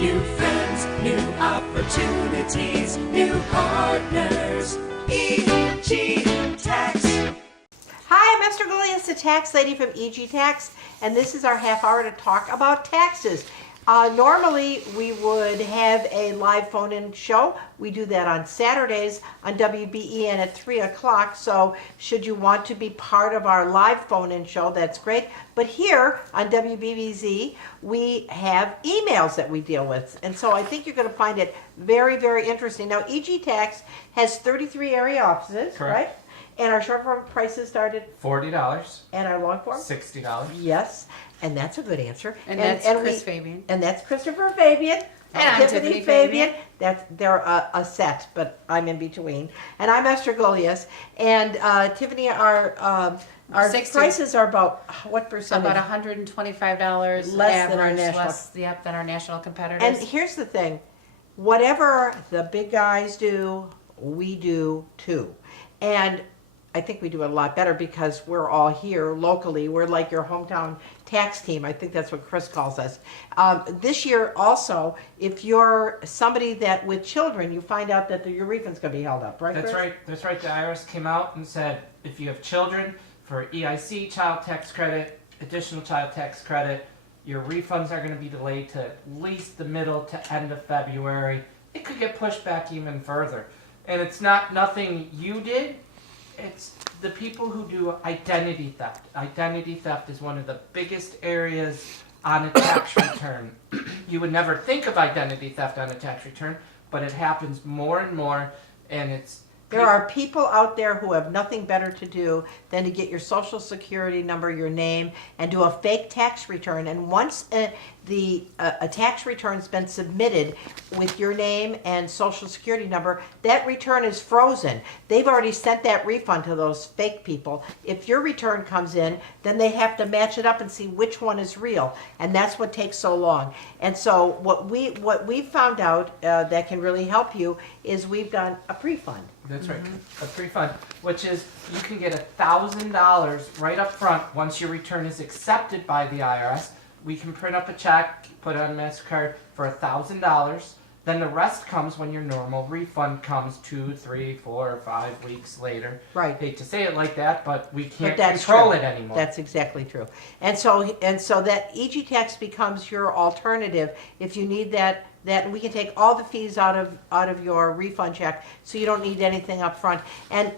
New friends, new opportunities, new partners. EG Tax. Hi, I'm Esther Golias, the tax lady from EG Tax, and this is our half hour to talk about taxes. Normally, we would have a live phone-in show. We do that on Saturdays on WBEN at 3 o'clock, so should you want to be part of our live phone-in show, that's great. But here on WBBZ, we have emails that we deal with, and so I think you're going to find it very, very interesting. Now, EG Tax has 33 area offices, Correct. right? And our short form prices started, $40, and our long form? $60. Yes, and that's a good answer. And that's Chris Fabian. And that's Christopher Fabian. And I'm Tiffany Fabian. They're a set, but I'm in between. And I'm Esther Golias. And Tiffany, our 60. prices are about what percentage? About $125 Less than our average, national. less than our national competitors. And here's the thing, whatever the big guys do, we do too. And I think we do a lot better because we're all here locally. We're like your hometown tax team. I think that's what Chris calls us. This year also, if you're somebody that with children, you find out that your refund's going to be held up, right, That's Chris? right. That's right. The IRS came out and said if you have children for EIC, child tax credit, additional child tax credit, your refunds are going to be delayed to at least the middle to end of February. It could get pushed back even further. And it's nothing you did. It's the people who do identity theft. Identity theft is one of the biggest areas on a tax return. You would never think of identity theft on a tax return, but it happens more and more, and it's... There are people out there who have nothing better to do than to get your social security number, your name, and do a fake tax return. And once a tax return's been submitted with your name and social security number, that return is frozen. They've already sent that refund to those fake people. If your return comes in, then they have to match it up and see which one is real. And that's what takes so long. And so what we found out that can really help you is we've done a pre-fund. That's right, a pre-fund, which is you can get $1,000 right up front once your return is accepted by the IRS. We can print up a check, put it on MasterCard for $1,000. Then the rest comes when your normal refund comes 2, 3, 4, or 5 weeks later. Right. Hate to say it like that, but we can't that's control true. it anymore. That's exactly true. And so that EG Tax becomes your alternative if you need that we can take all the fees out of your refund check, so you don't need anything up front. And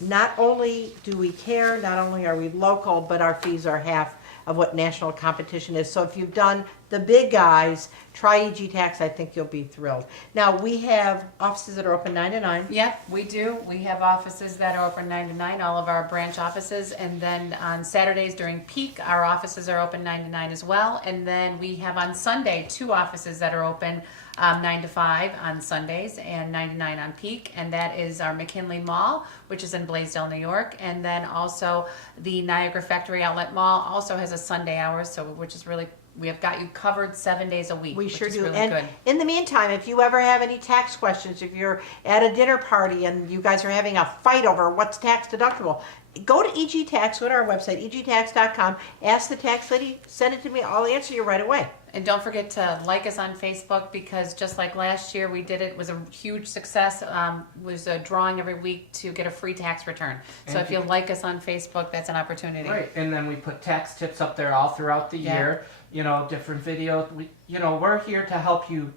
not only do we care, not only are we local, but our fees are half of what national competition is. So if you've done the big guys, try EG Tax. I think you'll be thrilled. Now, we have offices that are open 9 to 9. Yeah, we do. We have offices that are open 9 to 9, all of our branch offices. And then on Saturdays during peak, our offices are open 9 to 9 as well. And then we have on Sunday 2 offices that are open 9 to 5 on Sundays and 9 to 9 on peak. And that is our McKinley Mall, which is in Blaisdell, New York. And then also the Niagara Factory Outlet Mall also has a Sunday hours, so which is really, we have got you covered 7 days a week. We which sure is do. Really And good. in the meantime, if you ever have any tax questions, if you're at a dinner party and you guys are having a fight over what's tax deductible, go to EG Tax, go to our website, egtax.com, ask the tax lady, send it to me, I'll answer you right away. And don't forget to like us on Facebook, because just like last year we did it was a huge success. Was a drawing every week to get a free tax return. So And if you like us on Facebook, that's an opportunity. Right, and then we put tax tips up there all throughout the Yeah. year. You know, different videos. We're here to help you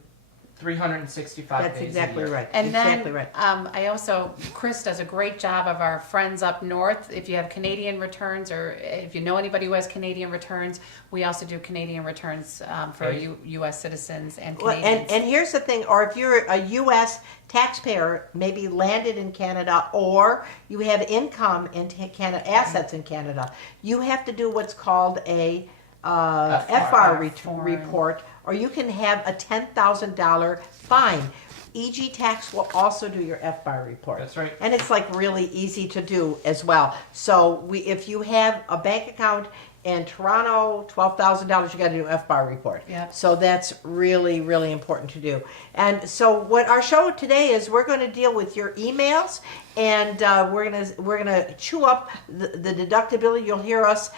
365 That's days exactly a year. right. And exactly then right. I also, Chris does a great job of our friends up north. If you have Canadian returns, or if you know anybody who has Canadian returns, we also do Canadian returns for Right. U.S. citizens and Well, Canadians. and here's the thing, or if you're a U.S. taxpayer, maybe landed in Canada, or you have income in Canada, assets in Canada, you have to do what's called a FR Foreign. report, or you can have a $10,000 fine. EG Tax will also do your FBAR report. That's right. And it's like really easy to do as well. So if you have a bank account in Toronto, $12,000, you got to do an FBAR report. Yep. So that's really, really important to do. And so what our show today is, we're going to deal with your emails, and we're gonna chew up the deductibility. You'll hear us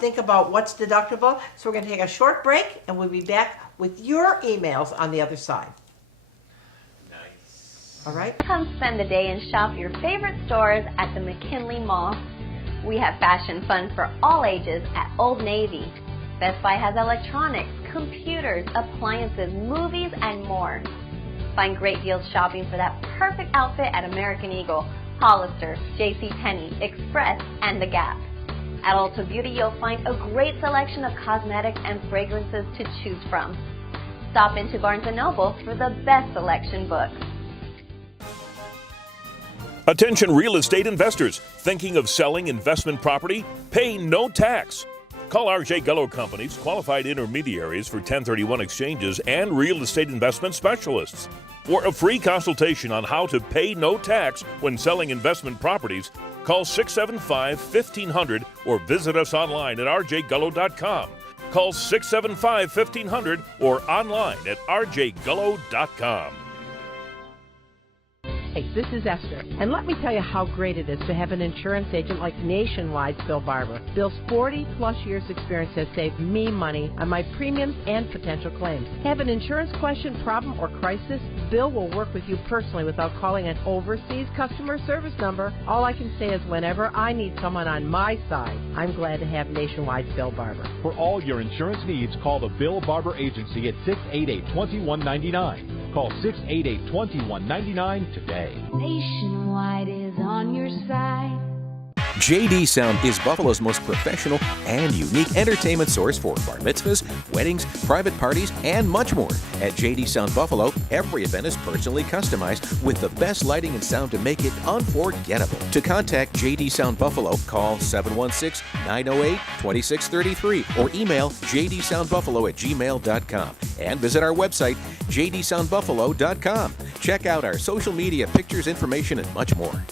think about what's deductible. So we're going to take a short break, and we'll be back with your emails on the other side. Nice. All right. Come spend the day and shop your favorite stores at the McKinley Mall. We have fashion fun for all ages at Old Navy. Best Buy has electronics, computers, appliances, movies, and more. Find great deals shopping for that perfect outfit at American Eagle, Hollister, JCPenney, Express, and The Gap. At Ulta Beauty, you'll find a great selection of cosmetics and fragrances to choose from. Stop into Barnes & Noble for the best selection books. Attention real estate investors thinking of selling investment property? Pay no tax. Call R.J. Gullo Companies, qualified intermediaries for 1031 exchanges and real estate investment specialists. For a free consultation on how to pay no tax when selling investment properties, call 675-1500 or visit us online at rjgullo.com. Call 675-1500 or online at rjgullo.com. Hey, this is Esther, and let me tell you how great it is to have an insurance agent like Nationwide's Bill Barber. Bill's 40-plus years experience has saved me money on my premiums and potential claims. Have an insurance question, problem, or crisis? Bill will work with you personally without calling an overseas customer service number. All I can say is whenever I need someone on my side, I'm glad to have Nationwide's Bill Barber. For all your insurance needs, call the Bill Barber Agency at 688-2199. Call 688-2199 today. Nationwide is on your side. JD Sound is Buffalo's most professional and unique entertainment source for bar mitzvahs, weddings, private parties, and much more. At JD Sound Buffalo, every event is personally customized with the best lighting and sound to make it unforgettable. To contact JD Sound Buffalo, call 716-908-2633 or email jdsoundbuffalo@gmail.com and visit our website, jdsoundbuffalo.com. Check out our social media, pictures, information, and much more.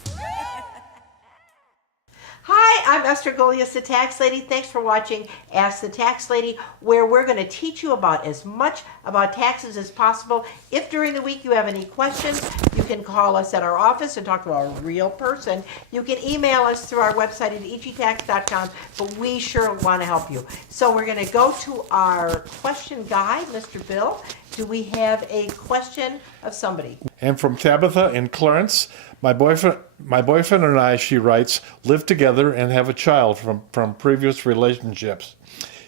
Hi, I'm Esther Golias, the Tax Lady. Thanks for watching Ask the Tax Lady, where we're going to teach you about as much about taxes as possible. If during the week you have any questions, you can call us at our office and talk to a real person. You can email us through our website at egtax.com, but we sure want to help you. So we're going to go to our question guide. Mr. Bill, do we have a question of somebody? And from Tabitha in Clarence, my boyfriend and I, she writes, live together and have a child from previous relationships.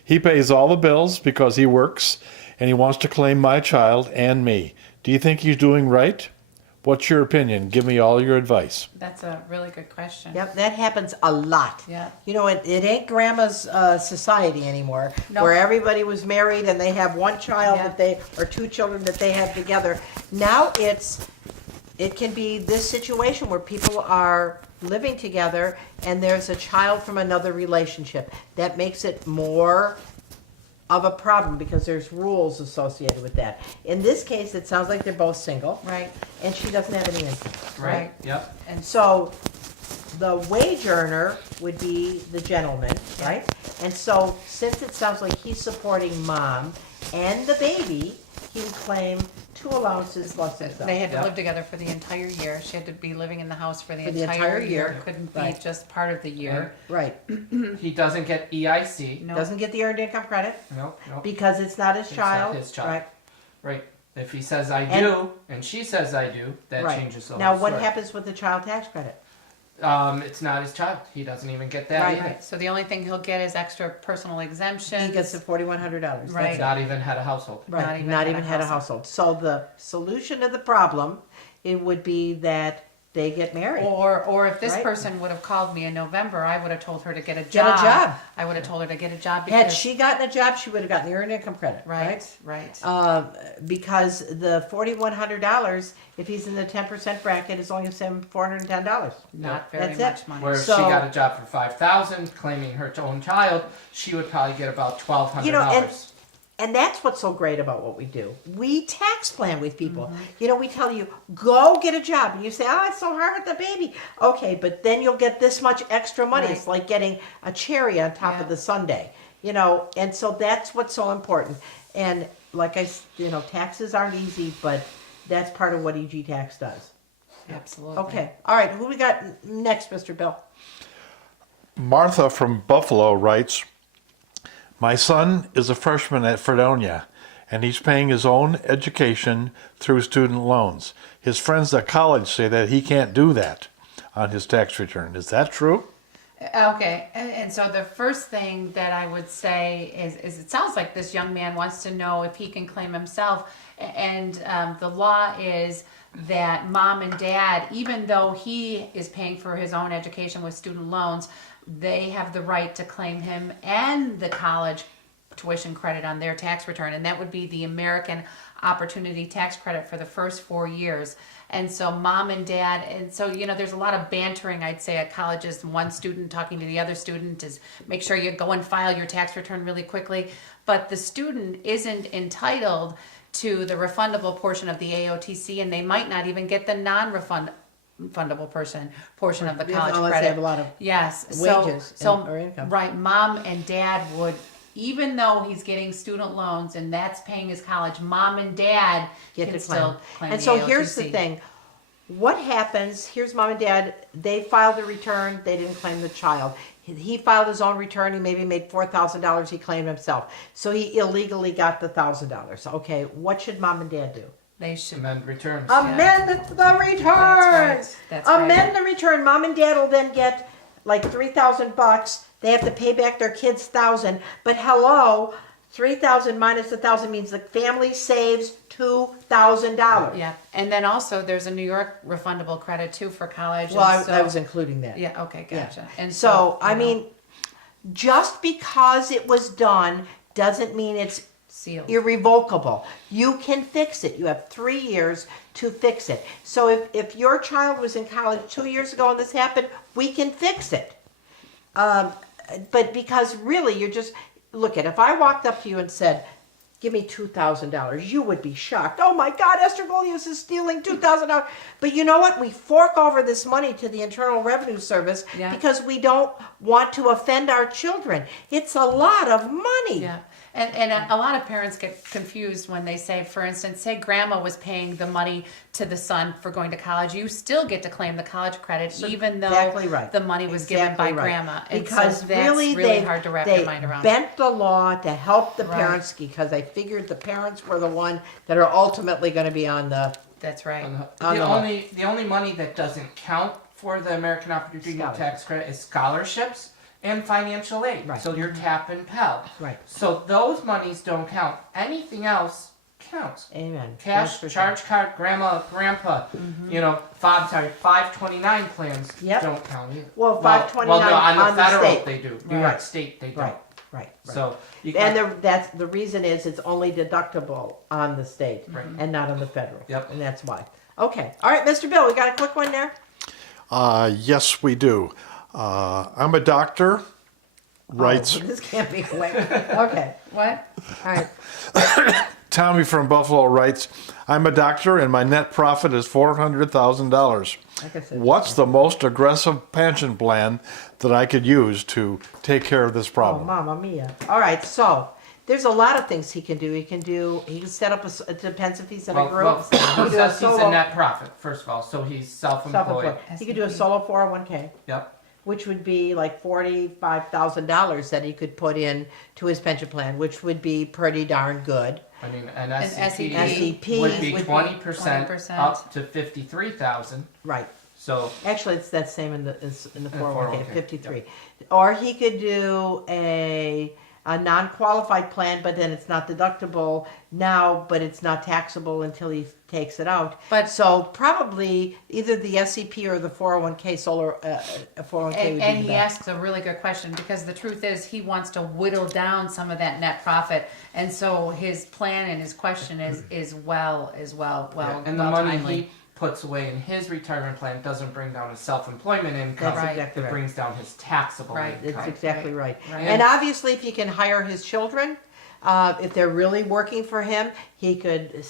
He pays all the bills because he works, and he wants to claim my child and me. Do you think he's doing right? What's your opinion? Give me all your advice. That's a really good question. Yep, that happens a lot. Yeah. You know, it ain't grandma's society anymore, No. where everybody was married and they have one child Yeah. or two children that they have together. Now it can be this situation where people are living together and there's a child from another relationship. That makes it more of a problem because there's rules associated with that. In this case, it sounds like they're both single. Right. And she doesn't have any income. Right. Yep. And so the wage earner would be the gentleman, right? And so since it sounds like he's supporting mom and the baby, he can claim two allowances plus himself. They had to Yeah. live together for the entire year. She had to be living in the house for the For the entire entire year. year. It couldn't be Right. just part of the year. Right. He doesn't get EIC. No. Doesn't get the earned income credit Nope. Nope. because it's not his It's child. not his child. Right. Right. If he says I And- do and she says I do, that Right. changes the Now, whole what story. happens with the child tax credit? It's not his child. He doesn't even get that Right. either. Right. So the only thing he'll get is extra personal exemptions. He gets the $4,100. Right. He's not even had a household. Right, Not even not had even a had a household. household. So the solution to the problem, it would be that they get married. Or if this Right. person would have called me in November, I would have told her to get a Get job. a job. I would have told her to get a job Had because she gotten a job, she would have gotten the earned income credit. right. Because the $4,100, if he's in the 10% bracket, is only $410. Not very That's much it. money. Where if So- she got a job for $5,000, claiming her own child, she would probably get about $1,200. And that's what's so great about what we do. We tax plan with people. You know, we tell you, go get a job. And you say, oh, it's so hard with the baby. Okay, but then you'll get this much extra money. Right. It's like getting a cherry on top of the sundae. You know, and so that's what's so important. And like taxes aren't easy, but that's part of what EG Tax does. Absolutely. Okay. All right. Who we got next, Mr. Bill? Martha from Buffalo writes, my son is a freshman at Fredonia, and he's paying his own education through student loans. His friends at college say that he can't do that on his tax return. Is that true? Okay, and so the first thing that I would say is it sounds like this young man wants to know if he can claim himself, and the law is that mom and dad, even though he is paying for his own education with student loans, they have the right to claim him and the college tuition credit on their tax return, and that would be the American Opportunity Tax Credit for the first 4 years. And so mom and dad, and so, you know, there's a lot of bantering, I'd say, at colleges. One student talking to the other student is make sure you go and file your tax return really quickly. But the student isn't entitled to the refundable portion of the AOTC, and they might not even get the non-refundable portion of the college Unless credit. they have a lot of wages or income. Right, mom and dad would, even though he's getting student loans and that's paying his college, mom and dad Get can to still claim And the so AOTC. here's the thing. What happens, here's mom and dad, they filed a return, they didn't claim the child. He filed his own return, he maybe made $4,000, he claimed himself. So he illegally got the $1,000. Okay, what should mom and dad do? They should Amend returns. Amend the return. That's Amend the return. Mom and dad will then get like $3,000. They have to pay back their kids $1,000. But hello, 3,000 minus 1,000 means the family saves $2,000. Yeah, and then also there's a New York refundable credit too for college. Well, and I was including that. Yeah, okay, gotcha. And So, I you know, mean, just because it was done doesn't mean it's sealed. irrevocable. You can fix it. You have 3 years to fix it. So if your child was in college 2 years ago and this happened, we can fix it. But because really you're just, look at, if I walked up to you and said, give me $2,000, you would be shocked. Oh my God, Esther Golius is stealing $2,000. But you know what? We fork over this money to the Internal Revenue Service because we don't want to offend our children. It's a lot of money. Yeah. And a lot of parents get confused when they say, for instance, say grandma was paying the money to the son for going to college. You still get to claim the college credit, even though the money was given by grandma. And because so that's really hard to wrap your mind around. They bent the law to help the parents because they figured the parents were the one that are ultimately going to be on the. That's right. The only money that doesn't count for the American Opportunity Tax Credit is scholarships and financial aid. Right. So your TAP and Pell. Right. So those monies don't count. Anything else counts. Amen. Cash, charge card, grandma, grandpa, you know, 529 plans don't count either. Well, 529 well, no, on the on the federal state. they do. Right. Right. State they don't. Right. So you and that's the reason is it's only deductible on the state and not on the federal. Yep. And that's why. Okay. All right, Mr. Bill, we got a quick one there? Yes, we do. I'm a doctor. Writes. This can't be quick. Okay. What? All right. Tommy from Buffalo writes, I'm a doctor and my net profit is $400,000. Like I said, What's the most aggressive pension plan that I could use to take care of this Oh, problem? mamma mia. All right, so there's a lot of things he can do. He can set up it depends if he's in a group. He He can do says he's a net profit, first of all, so he's self-employed. He could do a solo 401k. Yep. Which would be like $45,000 that he could put in to his pension plan, which would be pretty darn good. I mean, an SEP would be would be 20% up to $53,000. Right. So actually, it's that same in the 401k, 401k, 53. Or he could do a non-qualified plan, but then it's not deductible now, but it's not taxable until he takes it out. But so probably either the SEP or the 401k solar 401k would be And the he best. asks a really good question because the truth is he wants to whittle down some of that net profit, and so his plan and his question is well and the money he puts away in his retirement plan doesn't bring down his self-employment income. That's exactly it right. brings down his taxable income. That's exactly right. Right. And obviously, if you can hire his children, If they're really working for him, he could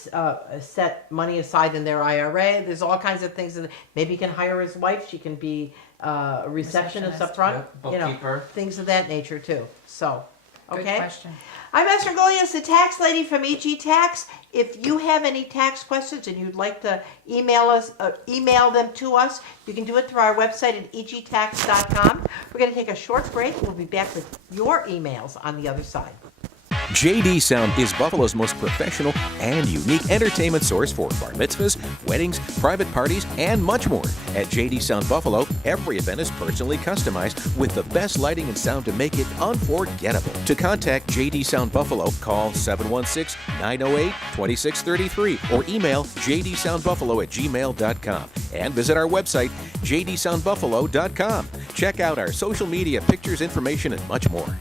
set money aside in their IRA. There's all kinds of things. Maybe he can hire his wife. She can be a receptionist up front. Yep, bookkeeper. Things of that nature too. So, okay. Good question. I'm Esther Golias, the tax lady from EG Tax. If you have any tax questions and you'd like to email them to us, you can do it through our website at egtax.com. We're going to take a short break. We'll be back with your emails on the other side. JD Sound is Buffalo's most professional and unique entertainment source for bar mitzvahs, weddings, private parties, and much more. At JD Sound Buffalo, every event is personally customized with the best lighting and sound to make it unforgettable. To contact JD Sound Buffalo, call 716-908-2633 or email jdsoundbuffalo@gmail.com and visit our website, jdsoundbuffalo.com. Check out our social media, pictures, information, and much more.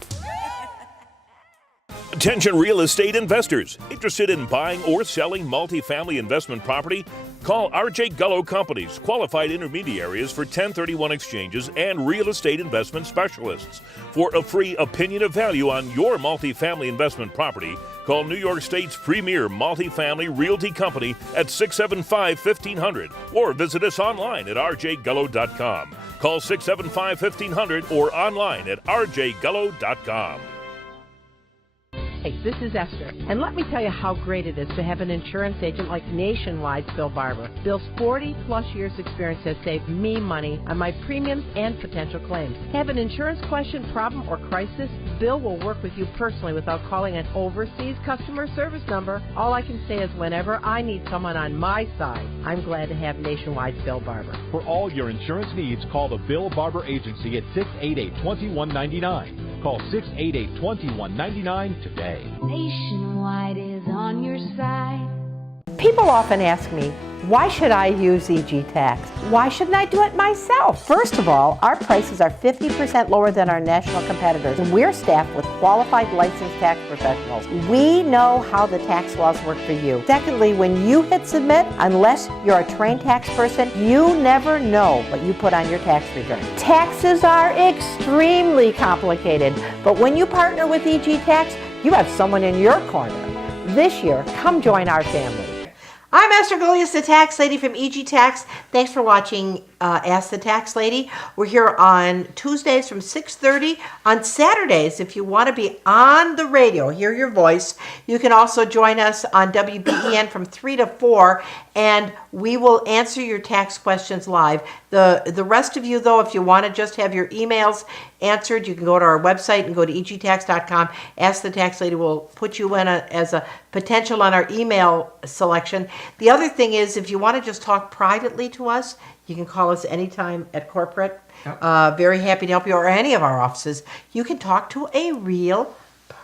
Attention real estate investors interested in buying or selling multifamily investment property? Call R.J. Gullo Companies, qualified intermediaries for 1031 exchanges and real estate investment specialists. For a free opinion of value on your multifamily investment property, call New York State's premier multifamily realty company at 675-1500 or visit us online at rjgullo.com. Call 675-1500 or online at rjgullo.com. Hey, this is Esther, and let me tell you how great it is to have an insurance agent like Nationwide's Bill Barber. Bill's 40-plus years experience has saved me money on my premiums and potential claims. Have an insurance question, problem, or crisis? Bill will work with you personally without calling an overseas customer service number. All I can say is whenever I need someone on my side, I'm glad to have Nationwide's Bill Barber. For all your insurance needs, call the Bill Barber Agency at 688-2199. Call 688-2199 today. Nationwide is on your side. People often ask me, why should I use EG Tax? Why shouldn't I do it myself? First of all, our prices are 50% lower than our national competitors, and we're staffed with qualified licensed tax professionals. We know how the tax laws work for you. Secondly, when you hit submit, unless you're a trained tax person, you never know what you put on your tax return. Taxes are extremely complicated, but when you partner with EG Tax, you have someone in your corner. This year, come join our family. I'm Esther Golias, the tax lady from EG Tax. Thanks for watching Ask the Tax Lady. We're here on Tuesdays from 6:30. On Saturdays, if you want to be on the radio, hear your voice, you can also join us on WBEN from 3 to 4, and we will answer your tax questions live. The rest of you, though, if you want to just have your emails answered, you can go to our website and go to egtax.com. Ask the Tax Lady will put you in as a potential on our email selection. The other thing is, if you want to just talk privately to us, you can call us anytime at corporate. Yep. Very happy to help you, or any of our offices. You can talk to a real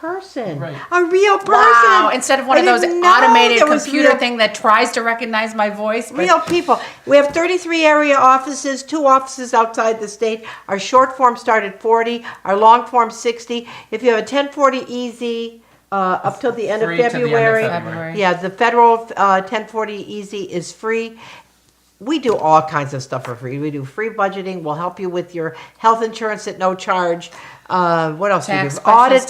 person. Right. A real person. Wow. Instead of one of those automated computer thing that tries to recognize my voice. Real people. We have 33 area offices, 2 offices outside the state. Our short form start at 40, our long form 60. If you have a 1040 easy, up till the end of February. Yeah, the federal 1040 easy is free. We do all kinds of stuff for free. We do free budgeting. We'll help you with your health insurance at no charge. What else do we do? Audit,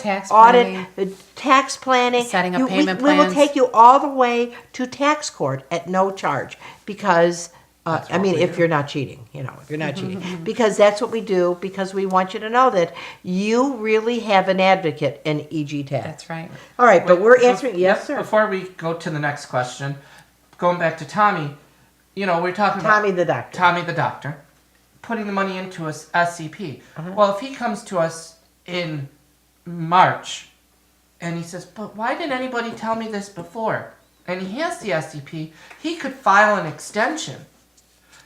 tax planning. Setting up payment plans. We will take you all the way to tax court at no charge because, if you're not cheating, if you're not cheating. Because that's what we do, because we want you to know that you really have an advocate in EG Tax. That's right. All right, but we're answering, yes, sir. Before we go to the next question, going back to Tommy, we're talking about Tommy the doctor. Tommy the doctor, putting the money into a SCP. Well, if he comes to us in March and he says, but why didn't anybody tell me this before? And he has the SCP, he could file an extension,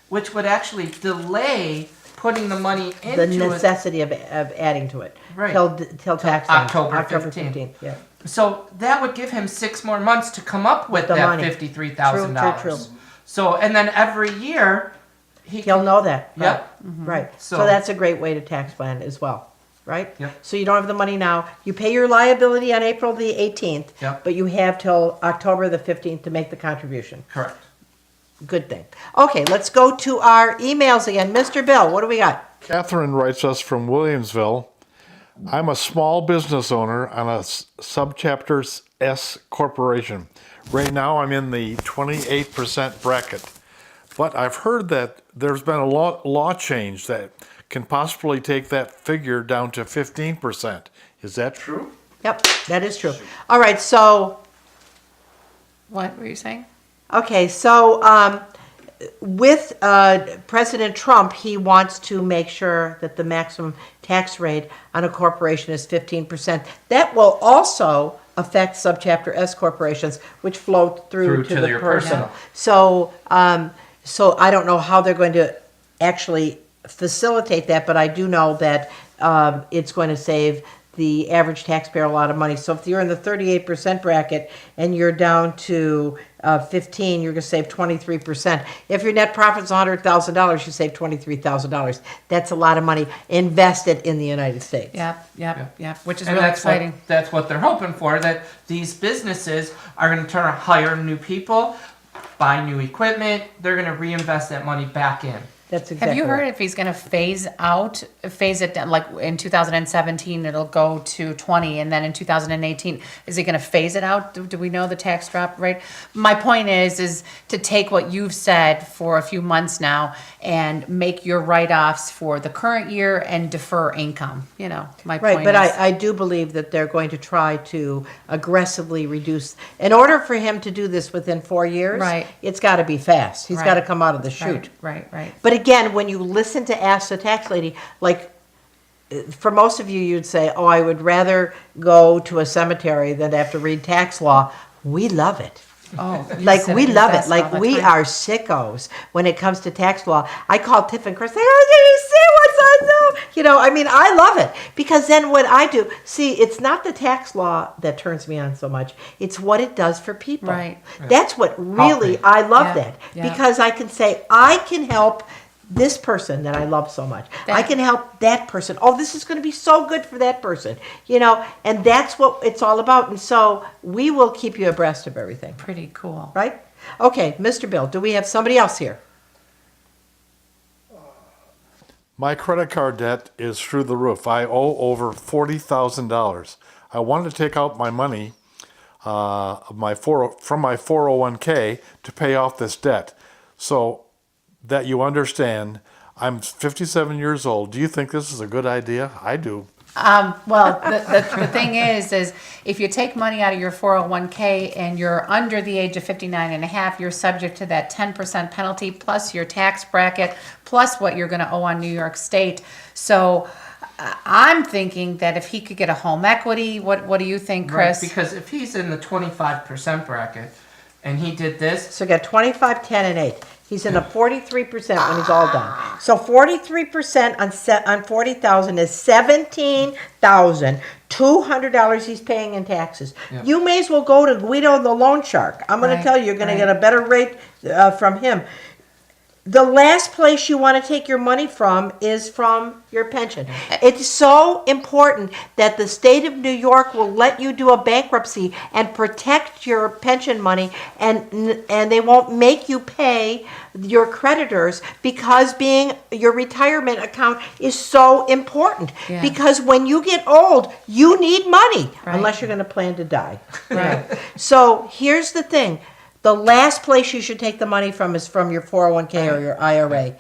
which would actually delay putting the money into the necessity of adding to it. Right. Till tax time. October 15th. Yeah. So that would give him 6 more months to come up with that money. $53,000. True. So, and then every year, he'll know that. Yep. Right. So that's a great way to tax plan as well. Right? Yep. So you don't have the money now. You pay your liability on April the 18th, but you have till October the 15th to make the contribution. Correct. Good thing. Okay, let's go to our emails again. Mr. Bill, what do we got? Catherine writes us from Williamsville. I'm a small business owner on a subchapter S corporation. Right now, I'm in the 28% bracket. But I've heard that there's been a law change that can possibly take that figure down to 15%. Is that true? Yep, that is true. All right, so, What were you saying? okay, so with President Trump, he wants to make sure that the maximum tax rate on a corporation is 15%. That will also affect subchapter S corporations, which flow through to the your personal. personal. So I don't know how they're going to actually facilitate that, but I do know that it's going to save the average taxpayer a lot of money. So if you're in the 38% bracket and you're down to 15, you're going to save 23%. If your net profit's $100,000, you save $23,000. That's a lot of money invested in the United States. Yep. Which is And really that's exciting. that's what they're hoping for, that these businesses are going to turn hire new people, buy new equipment, they're going to reinvest that money back in. That's exactly Have you heard right. if he's going to phase it down, like in 2017 it'll go to 20, and then in 2018 is he going to phase it out? Do we know the tax drop rate? My point is to take what you've said for a few months now and make your write-offs for the current year and defer income. You know, my Right, point but is. I do believe that they're going to try to aggressively reduce. In order for him to do this within 4 years, Right. it's got to be fast. He's Right. got to come out of the chute. Right. But again, when you listen to Ask the Tax Lady, like for most of you, you'd say, oh, I would rather go to a cemetery than to have to read tax law. We love it. Oh, you Like, sit we at his love it. desk all Like, the we time. are sickos when it comes to tax law. I call Tiff and Chris, like, oh, did you see what's on there? You know, I mean, I love it. Because then what I do, see, it's not the tax law that turns me on so much. It's what it does for people. Right. That's what really, I love Yeah. that. Yeah. Because I can say, I can help this person that I love so much. I can help that person. Oh, this is going to be so good for that person. You know, and that's what it's all about. And so we will keep you abreast of everything. Pretty cool. Right? Okay, Mr. Bill, do we have somebody else here? My credit card debt is through the roof. I owe over $40,000. I wanted to take out my money from my 401k to pay off this debt. So that you understand, I'm 57 years old. Do you think this is a good idea? I do. Well, the thing is if you take money out of your 401k and you're under the age of 59 and a half, you're subject to that 10% penalty plus your tax bracket plus what you're going to owe on New York State. So I'm thinking that if he could get a home equity, what do you think, Chris? Right, because if he's in the 25% bracket and he did this, So we got 25, 10, and 8. He's in the 43% when he's all done. So 43% on 40,000 is $17,200 he's paying in taxes. Yeah. You may as well go to Guido the loan shark. I'm going Right, to tell you, you're going right. to get a better rate from him. The last place you want to take your money from is from your pension. It's so important that the state of New York will let you do a bankruptcy and protect your pension money, and they won't make you pay your creditors, because being your retirement account is so important. Yeah. Because when you get old, you need money, Right. unless you're going to plan to die. Right. So here's the thing. The last place you should take the money from is from your 401k or your IRA.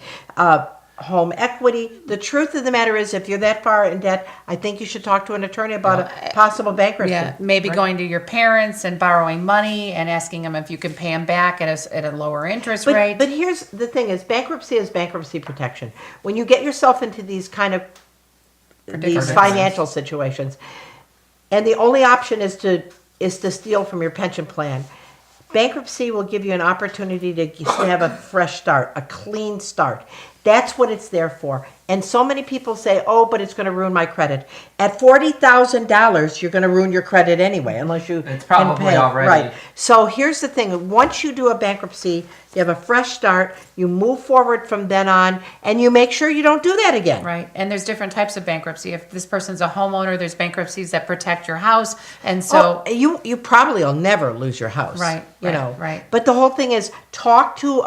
Home equity. The truth of the matter is, if you're that far in debt, I think you should talk to an attorney about a possible bankruptcy. Yeah, maybe going to your parents and borrowing money and asking them if you can pay them back at a lower interest rate. But here's the thing: is bankruptcy protection. When you get yourself into these kind of these financial situations, and the only option is to steal from your pension plan. Bankruptcy will give you an opportunity to have a fresh start, a clean start. That's what it's there for. And so many people say, oh, but it's going to ruin my credit. At $40,000, you're going to ruin your credit anyway, unless you It's probably can pay. already. Right. So here's the thing. Once you do a bankruptcy, you have a fresh start, you move forward from then on, and you make sure you don't do that again. Right, and there's different types of bankruptcy. If this person's a homeowner, there's bankruptcies that protect your house, and so Oh, you probably will never lose your house. Right, You right, know. right. But the whole thing is, talk to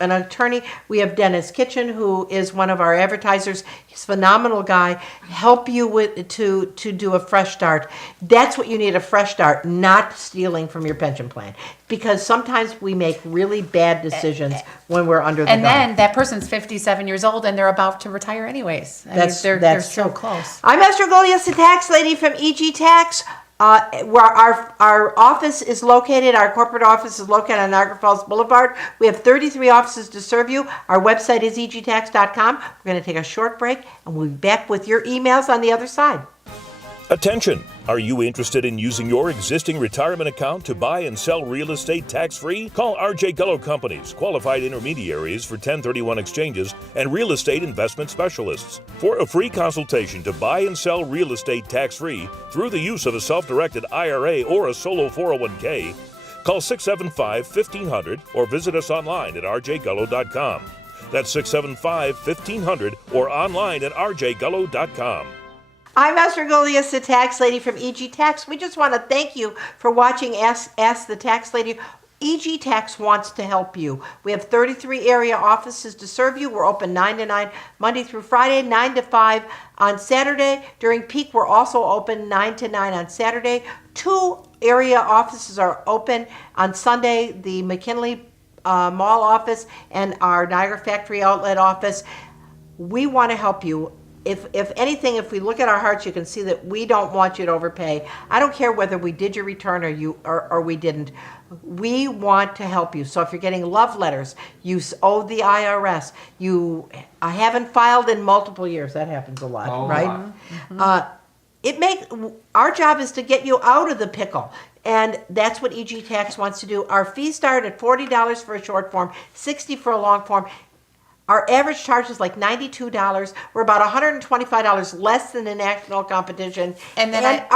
an attorney. We have Dennis Kitchen, who is one of our advertisers, he's a phenomenal guy, help you with to do a fresh start. That's what you need, a fresh start, not stealing from your pension plan. Because sometimes we make really bad decisions when we're under the And gun. then that person's 57 years old and they're about to retire anyways. I mean, they're so true. close. I'm Esther Golias, the tax lady from EG Tax. Where our office is located, our corporate office is located on Niagara Falls Boulevard. We have 33 offices to serve you. Our website is egtax.com. We're going to take a short break, and we'll be back with your emails on the other side. Attention! Are you interested in using your existing retirement account to buy and sell real estate tax-free? Call R.J. Gullo Companies, qualified intermediaries for 1031 exchanges and real estate investment specialists. For a free consultation to buy and sell real estate tax-free through the use of a self-directed IRA or a solo 401k, call 675-1500 or visit us online at rjgullo.com. That's 675-1500 or online at rjgullo.com. I'm Esther Golias, the tax lady from EG Tax. We just want to thank you for watching Ask the Tax Lady. EG Tax wants to help you. We have 33 area offices to serve you. We're open 9 to 9 Monday through Friday, 9 to 5 on Saturday. During peak, we're also open 9 to 9 on Saturday. 2 area offices are open on Sunday, the McKinley Mall office and our Niagara Factory Outlet office. We want to help you. If anything, if we look at our hearts, you can see that we don't want you to overpay. I don't care whether we did your return or we didn't. We want to help you. So if you're getting love letters, you owe the IRS, I haven't filed in multiple years. That happens a lot, right? Mm-hmm. Our job is to get you out of the pickle. And that's what EG Tax wants to do. Our fees start at $40 for a short form, $60 for a long form. Our average charge is like $92. We're about $125 less than the national competition. And then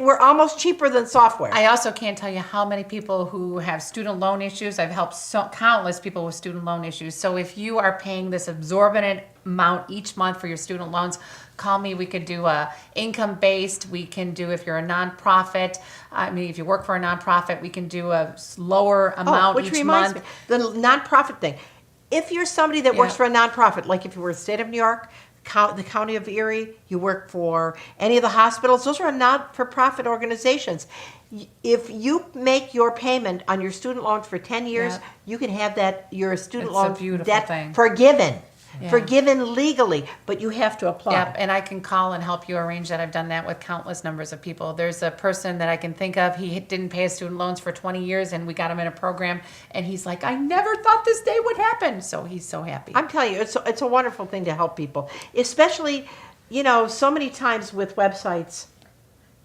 we're almost cheaper than software. I also can't tell you how many people who have student loan issues. I've helped countless people with student loan issues. So if you are paying this exorbitant amount each month for your student loans, call me. We could do a income-based. We can do, if you're a nonprofit, if you work for a nonprofit, we can do a lower amount each month. Which reminds me, the nonprofit thing. If you're somebody that works for a nonprofit, like if you were the state of New York, the county of Erie, you work for any of the hospitals, those are not-for-profit organizations. If you make your payment on your student loan for 10 years, you can have your student loan debt forgiven. Forgiven legally, but you have to apply. Yep, and I can call and help you arrange that. I've done that with countless numbers of people. There's a person that I can think of, he didn't pay his student loans for 20 years, and we got him in a program, and he's like, I never thought this day would happen. So he's so happy. I'm telling you, it's a wonderful thing to help people, especially, so many times with websites.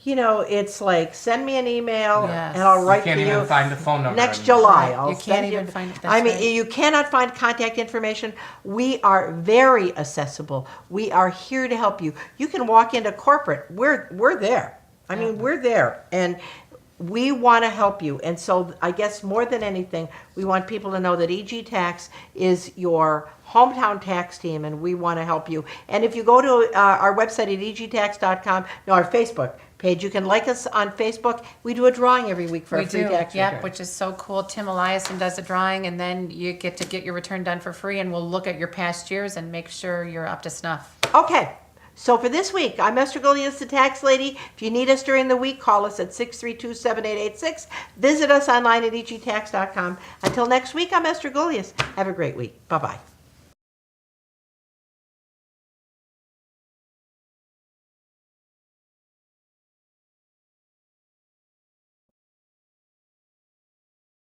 It's like, send me an email and I'll write to you. You can't even find the phone number next July. You can't even find it. You cannot find contact information. We are very accessible. We are here to help you. You can walk into corporate. We're there. We're there. And we want to help you. And so I guess more than anything, we want people to know that EG Tax is your hometown tax team, and we want to help you. And if you go to our website at egtax.com, our Facebook page, you can like us on Facebook. We do a drawing every week for a free tax return. Which is so cool. Tim Eliason does a drawing, and then you get to get your return done for free, and we'll look at your past years and make sure you're up to snuff. Okay. So for this week, I'm Esther Golias, the tax lady. If you need us during the week, call us at 632-7886. Visit us online at egtax.com. Until next week, I'm Esther Golias. Have a great week. Bye-bye.